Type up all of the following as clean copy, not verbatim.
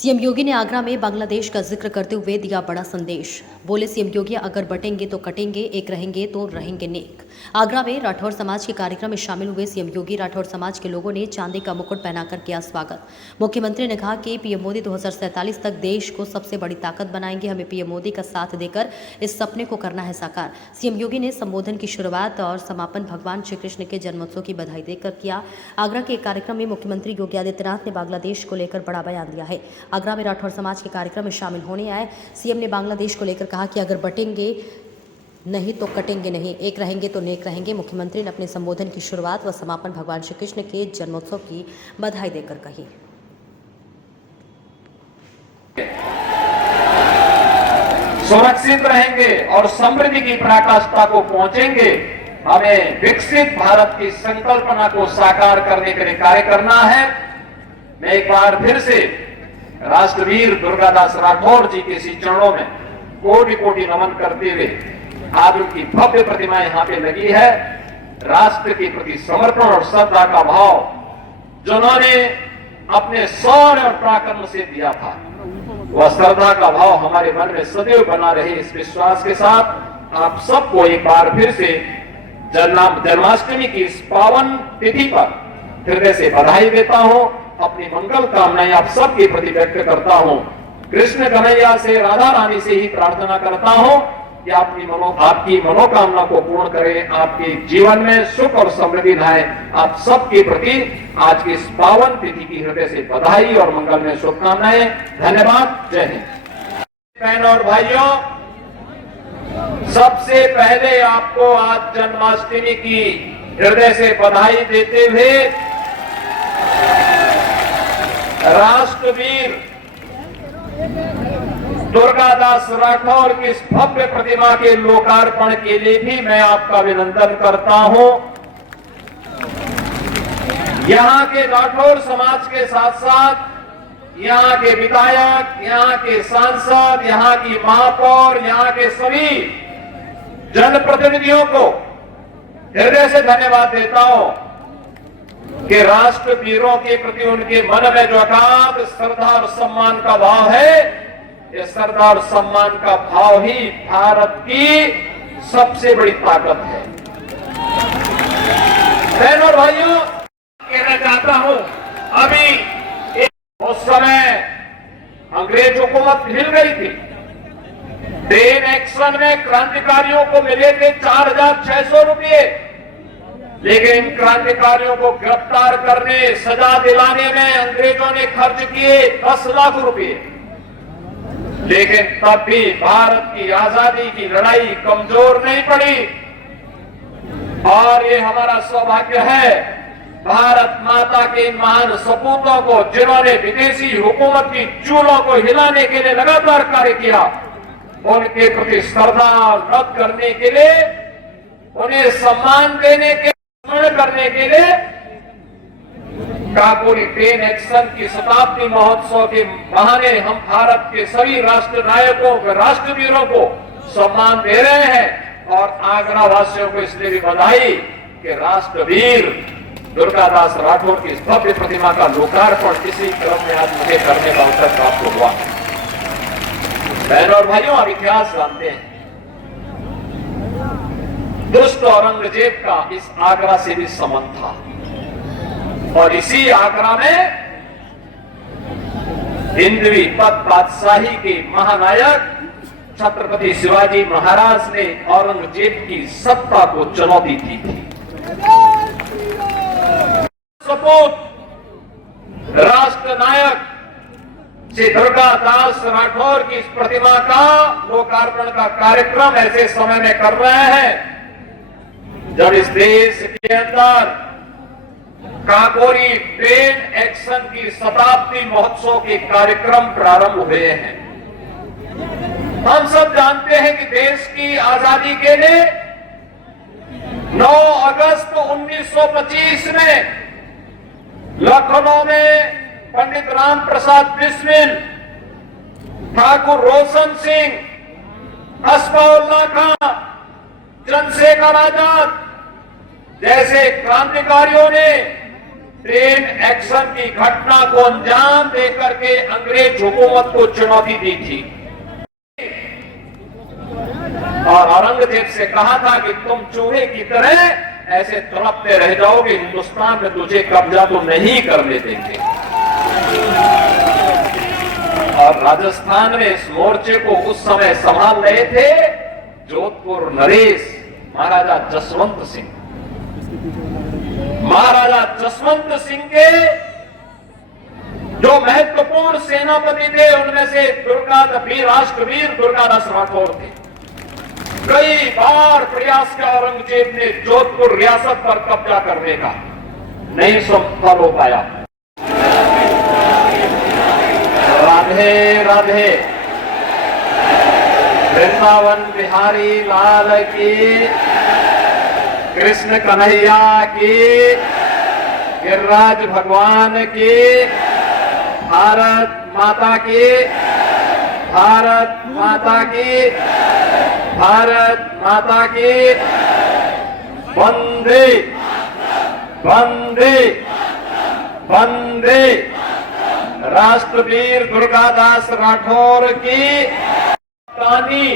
CM योगी ने आगरा में बांग्लादेश का जिक्र करते हुए दिया बड़ा संदेश। बोले सीएम योगी, अगर बटेंगे तो कटेंगे, एक रहेंगे तो रहेंगे नेक। आगरा में राठौर समाज के कार्यक्रम में शामिल हुए सीएम योगी। राठौर समाज के लोगों ने चांदी का मुकुट पहनाकर किया स्वागत। मुख्यमंत्री ने कहा कि पीएम मोदी 2047 तक देश को सबसे बड़ी ताकत बनाएंगे। हमें पीएम मोदी का साथ देकर इस सपने को करना है साकार। सीएम योगी ने संबोधन की शुरुआत और समापन भगवान श्री कृष्ण के जन्मोत्सव की बधाई देकर किया। आगरा के एक कार्यक्रम में मुख्यमंत्री योगी आदित्यनाथ ने बांग्लादेश को लेकर बड़ा बयान दिया है। आगरा में राठौर समाज के कार्यक्रम में शामिल होने आए सीएम ने बांग्लादेश को लेकर कहा कि अगर बटेंगे नहीं तो कटेंगे नहीं, एक रहेंगे तो नेक रहेंगे। मुख्यमंत्री ने अपने संबोधन की शुरुआत व समापन भगवान श्री कृष्ण के जन्मोत्सव की बधाई देकर कही। सुरक्षित रहेंगे और समृद्धि की पराकाष्ठा को पहुंचेंगे। हमें विकसित भारत की संकल्पना को साकार करने के लिए कार्य करना है। मैं एक बार फिर से राष्ट्रवीर दुर्गादास राठौर जी के इसी चरणों में कोटि कोटि नमन करते हुए आज उनकी भव्य प्रतिमा यहां पे लगी है। राष्ट्र के प्रति समर्पण और श्रद्धा का भाव जिन्होंने अपने शौर्य और पराक्रम से दिया था, वह श्रद्धा का भाव हमारे मन में सदैव बना रहे। इस विश्वास के साथ आप सबको एक बार फिर से जन्माष्टमी की इस पावन तिथि पर हृदय से बधाई देता हूं। अपनी मंगल कामनाएं आप सबके प्रति व्यक्त करता हूं। कृष्ण कन्हैया से, राधा रानी से ही प्रार्थना करता हूं कि आपकी मनोकामना को पूर्ण करे, आपके जीवन में सुख और समृद्धि लाए। आप सबके प्रति आज की इस पावन तिथि की हृदय से बधाई और मंगल में शुभकामनाएं। धन्यवाद। जय हिंद। बहनों और भाइयों, सबसे पहले आपको आज जन्माष्टमी की हृदय से बधाई देते हुए राष्ट्रवीर दुर्गादास राठौर की इस भव्य प्रतिमा के लोकार्पण के लिए भी मैं आपका अभिनंदन करता हूं। यहां के राठौर समाज के साथ साथ यहां के विधायक, यहां के सांसद, यहां की महापौर, यहां के सभी जनप्रतिनिधियों को हृदय से धन्यवाद देता हूं कि राष्ट्रवीरों के प्रति उनके मन में जो अगाध श्रद्धा और सम्मान का भाव है, ये श्रद्धा और सम्मान का भाव ही भारत की सबसे बड़ी ताकत है। बहनों और भाइयों, कहना चाहता हूं, अभी उस समय अंग्रेज हुकूमत हिल गई थी। ट्रेन एक्शन में क्रांतिकारियों को मिले थे 4,600 रुपये, लेकिन इन क्रांतिकारियों को गिरफ्तार करने, सजा दिलाने में अंग्रेजों ने खर्च किए 10 लाख रुपए। लेकिन तब भी भारत की आजादी की लड़ाई कमजोर नहीं पड़ी। और ये हमारा सौभाग्य है, भारत माता के इन महान सपूतों को, जिन्होंने विदेशी हुकूमत की चूलों को हिलाने के लिए लगातार कार्य किया, उनके प्रति श्रद्धा रद्द करने के लिए, उन्हें सम्मान देने के करने के लिए काकोरी ट्रेन एक्शन की शताब्दी महोत्सव के बहाने हम भारत के सभी राष्ट्र नायकों, राष्ट्रवीरों को सम्मान दे रहे हैं। और आगरा वासियों को इसलिए भी बधाई कि राष्ट्रवीर दुर्गादास राठौर की भव्य प्रतिमा का लोकार्पण इसी क्रम में आज मुझे करने का अवसर प्राप्त हुआ। बहनों और भाइयों, आप इतिहास जानते हैं, दुष्ट औरंगजेब का इस आगरा से भी संबंध था और इसी आगरा में हिंदवी पद बादशाही के महानायक छत्रपति शिवाजी महाराज ने औरंगजेब की सत्ता को चुनौती दी थी। सपूत राष्ट्र नायक श्री दुर्गादास राठौर की इस प्रतिमा का लोकार्पण का कार्यक्रम ऐसे समय में कर रहे हैं जब इस देश के अंदर काकोरी ट्रेन एक्शन की शताब्दी महोत्सव के कार्यक्रम प्रारंभ हुए हैं। हम सब जानते हैं कि देश की आजादी के लिए 9 अगस्त 1925 में लखनऊ में पंडित राम प्रसाद बिस्मिल, ठाकुर रोशन सिंह, असफाउल्लाह खां, चंद्रशेखर आजाद जैसे क्रांतिकारियों ने ट्रेन एक्शन की घटना को अंजाम देकर के अंग्रेज हुकूमत को चुनौती दी थी और औरंगजेब से कहा था कि तुम चूहे की तरह ऐसे तड़पते रह जाओगे, हिंदुस्तान में तुझे कब्जा तो नहीं करने देंगे। और राजस्थान में इस मोर्चे को उस समय संभाल रहे थे जोधपुर नरेश महाराजा जसवंत सिंह। महाराजा जसवंत सिंह के जो महत्वपूर्ण सेनापति थे उनमें से राष्ट्रवीर दुर्गादास राठौर थे। कई बार प्रयास किया औरंगजेब ने जोधपुर रियासत पर कब्जा करने का, नहीं सफल हो पाया। राधे राधे, वृंदावन बिहारी लाल की, कृष्ण कन्हैया की, गिरिराज भगवान की, भारत माता की, भारत माता की, भारत माता की। वंदे वंदे वंदे। राष्ट्रवीर दुर्गादास राठौर की कहानी।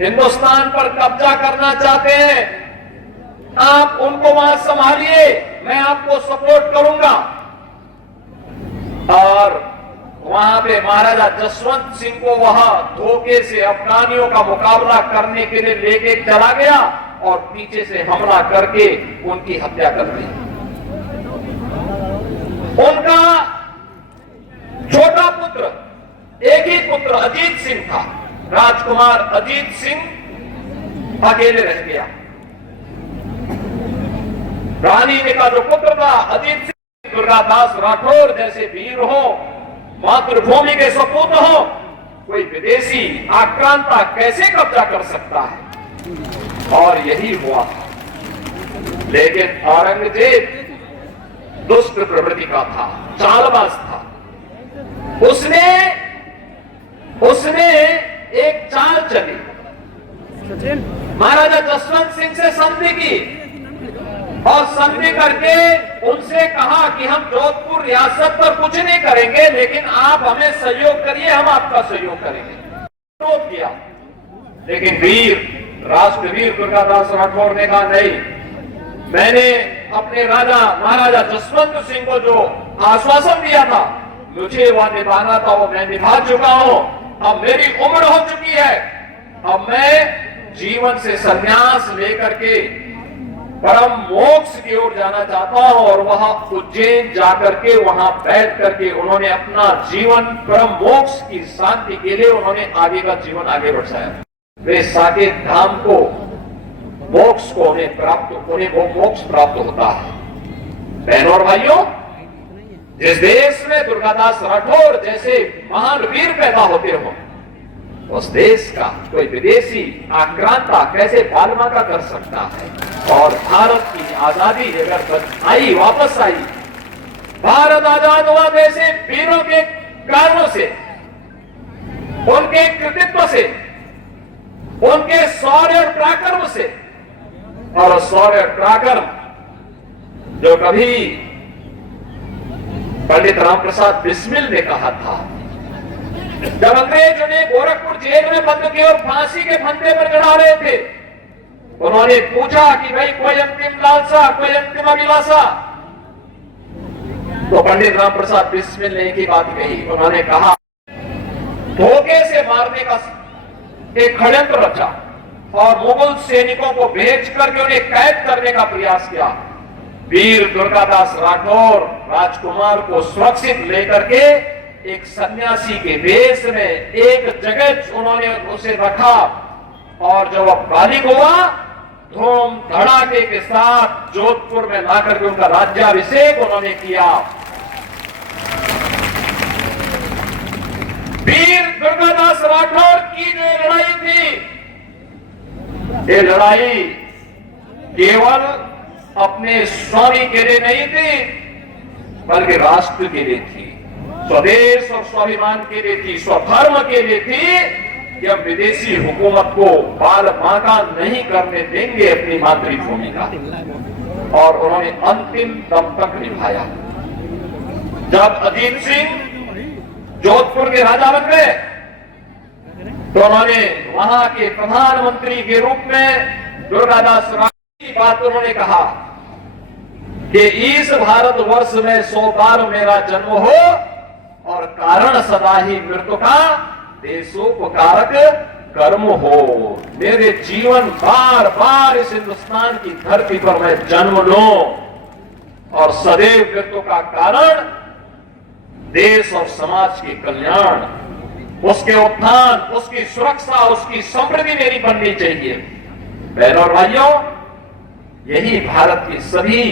हिंदुस्तान पर कब्जा करना चाहते हैं, आप उनको वहां संभालिए, मैं आपको सपोर्ट करूंगा। और वहां पे महाराजा जसवंत सिंह को वहां धोखे से अफगानियों का मुकाबला करने के लिए लेके चला गया और पीछे से हमला करके उनकी हत्या कर दी। उनका छोटा पुत्र, एक ही पुत्र अजीत सिंह था, राजकुमार अजीत सिंह अकेले रह गया। रानी ने का जो पुत्र था अजीत सिंह, दुर्गादास राठौर जैसे वीर हो, मातृभूमि के सपूत हो, कोई विदेशी आक्रांता कैसे कब्जा कर सकता है? और यही हुआ। लेकिन औरंगजेब दुष्ट प्रवृत्ति का था, चालबाज था। उसने एक चाल चली, महाराजा जसवंत सिंह से संधि की और संधि करके उनसे कहा कि हम जोधपुर रियासत पर कुछ नहीं करेंगे, लेकिन आप हमें सहयोग करिए, हम आपका सहयोग करेंगे। विरोध किया, लेकिन राष्ट्रवीर दुर्गादास राठौर ने कहा नहीं, मैंने अपने राजा महाराजा जसवंत सिंह को जो आश्वासन दिया था, मुझे वह निभाना था, वो मैं निभा चुका हूं। अब मेरी उम्र हो चुकी है, अब मैं जीवन से संन्यास लेकर के परम मोक्ष की ओर जाना चाहता हूं। और वहां उज्जैन जाकर के वहां बैठ करके उन्होंने अपना जीवन परम मोक्ष की शांति के लिए उन्होंने आगे का जीवन आगे बढ़ाया। वे साकेत धाम को मोक्ष को उन्हें वो मोक्ष प्राप्त होता है। बहनों और भाइयों, जिस देश में दुर्गादास राठौर जैसे महान वीर पैदा होते हो, उस देश का कोई विदेशी आक्रांता कैसे बालमाका कर सकता है? और भारत की आजादी अगर आई, वापस आई, भारत आजाद हुआ वैसे वीरों के कारणों से, उनके कृतित्व से, उनके शौर्य और पराक्रम से। और शौर्य और पराक्रम जो कभी पंडित राम प्रसाद बिस्मिल ने कहा था, जब अंग्रेज उन्हें गोरखपुर जेल में बंद किए और फांसी के फंदे पर चढ़ा रहे थे, उन्होंने पूछा कि भाई कोई अंतिम लालसा, कोई अंतिम अभिलाषा? तो पंडित राम प्रसाद बिस्मिल ने एक ही बात कही, उन्होंने कहा धोखे से मारने का एक षड्यंत्र रचा और मुगल सैनिकों को भेज करके उन्हें कैद करने का प्रयास किया। वीर दुर्गादास राठौर राजकुमार को सुरक्षित लेकर के एक सन्यासी के वेश में एक जगह उन्होंने उसे रखा और जब वह बालिग हुआ, धूम धड़ाके के साथ जोधपुर में लाकर के उनका राज्याभिषेक उन्होंने किया। वीर दुर्गादास राठौर की जो लड़ाई थी, ये लड़ाई केवल अपने स्वामी के लिए नहीं थी, बल्कि राष्ट्र के लिए थी, स्वदेश और स्वाभिमान के लिए थी, स्वधर्म के लिए थी कि हम विदेशी हुकूमत को बाल बांका नहीं करने देंगे अपनी मातृभूमि का। और उन्होंने अंतिम दम तक निभाया। जब अजीत सिंह जोधपुर के राजा बन गए तो उन्होंने वहां के प्रधानमंत्री के रूप में दुर्गादास राठी की बात उन्होंने कहा कि इस भारतवर्ष में 100 बार मेरा जन्म हो और कारण सदा ही मृत्यु का देशोपकारक कर्म हो। मेरे जीवन बार बार इस हिंदुस्तान की धरती पर मैं जन्म लूं और सदैव मृत्यु का कारण देश और समाज के कल्याण, उसके उत्थान, उसकी सुरक्षा, उसकी समृद्धि मेरी बननी चाहिए। बहनों और भाइयों, यही भारत की सभी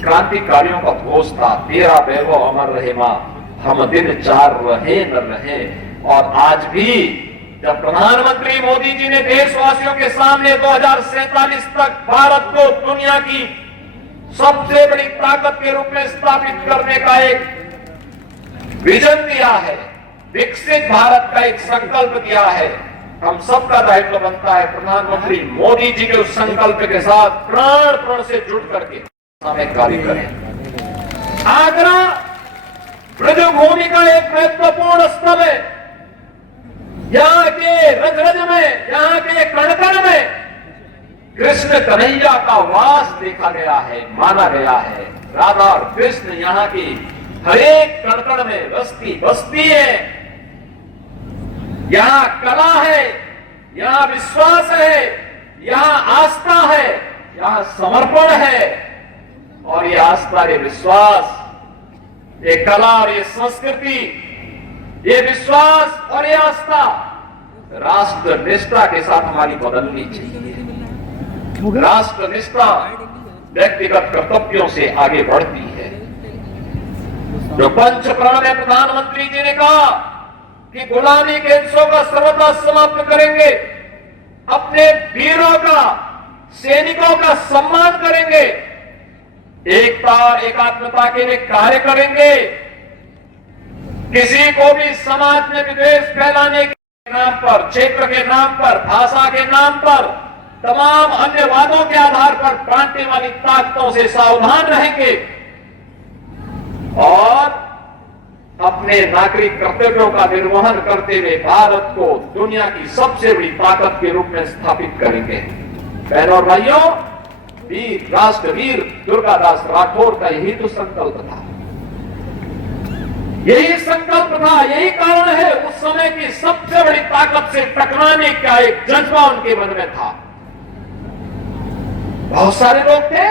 क्रांतिकारियों का घोष था, तेरा वैभव अमर रहे मां, हम दिन चार रहे न रहे। और आज भी जब प्रधानमंत्री मोदी जी ने देशवासियों के सामने 2047 तक भारत को दुनिया की सबसे बड़ी ताकत के रूप में स्थापित करने का एक विजन दिया है, विकसित भारत का एक संकल्प दिया है, हम सबका दायित्व बनता है प्रधानमंत्री मोदी जी के उस संकल्प के साथ प्राण प्राण से जुड़ करके हमें कार्य करें। आगरा ब्रजभूमि का एक महत्वपूर्ण स्थल है। यहाँ के रज रज में, यहाँ के कण कण में कृष्ण कन्हैया का वास देखा गया है, माना गया है। राधा और कृष्ण यहाँ की हरेक कण कण में बस्ती बस्ती है। यहाँ कला है, यहाँ विश्वास है, यहाँ आस्था है, यहाँ समर्पण है। और ये आस्था, ये विश्वास, ये कला और ये संस्कृति, ये विश्वास और ये आस्था राष्ट्र निष्ठा के साथ हमारी बदलनी चाहिए। राष्ट्र निष्ठा व्यक्तिगत कर्तव्यों से आगे बढ़ती है। जो पंच प्रण में प्रधानमंत्री जी ने कहा कि गुलामी के हिस्सों का सर्वथा समाप्त करेंगे, अपने वीरों का, सैनिकों का सम्मान करेंगे, एकता एकात्मता के लिए कार्य करेंगे, किसी को भी समाज में विद्वेष फैलाने के नाम पर, क्षेत्र के नाम पर, भाषा के नाम पर, तमाम अन्य वादों के आधार पर बांटने वाली ताकतों से सावधान रहेंगे और अपने नागरिक कर्तव्यों का निर्वहन करते हुए भारत को दुनिया की सबसे बड़ी ताकत के रूप में स्थापित करेंगे। बहनों और भाइयों, वीर राष्ट्रवीर दुर्गादास राठौर का यही तो संकल्प था, यही संकल्प था, यही कारण है उस समय की सबसे बड़ी ताकत से टकराने का एक जज्बा उनके मन में था। बहुत सारे लोग थे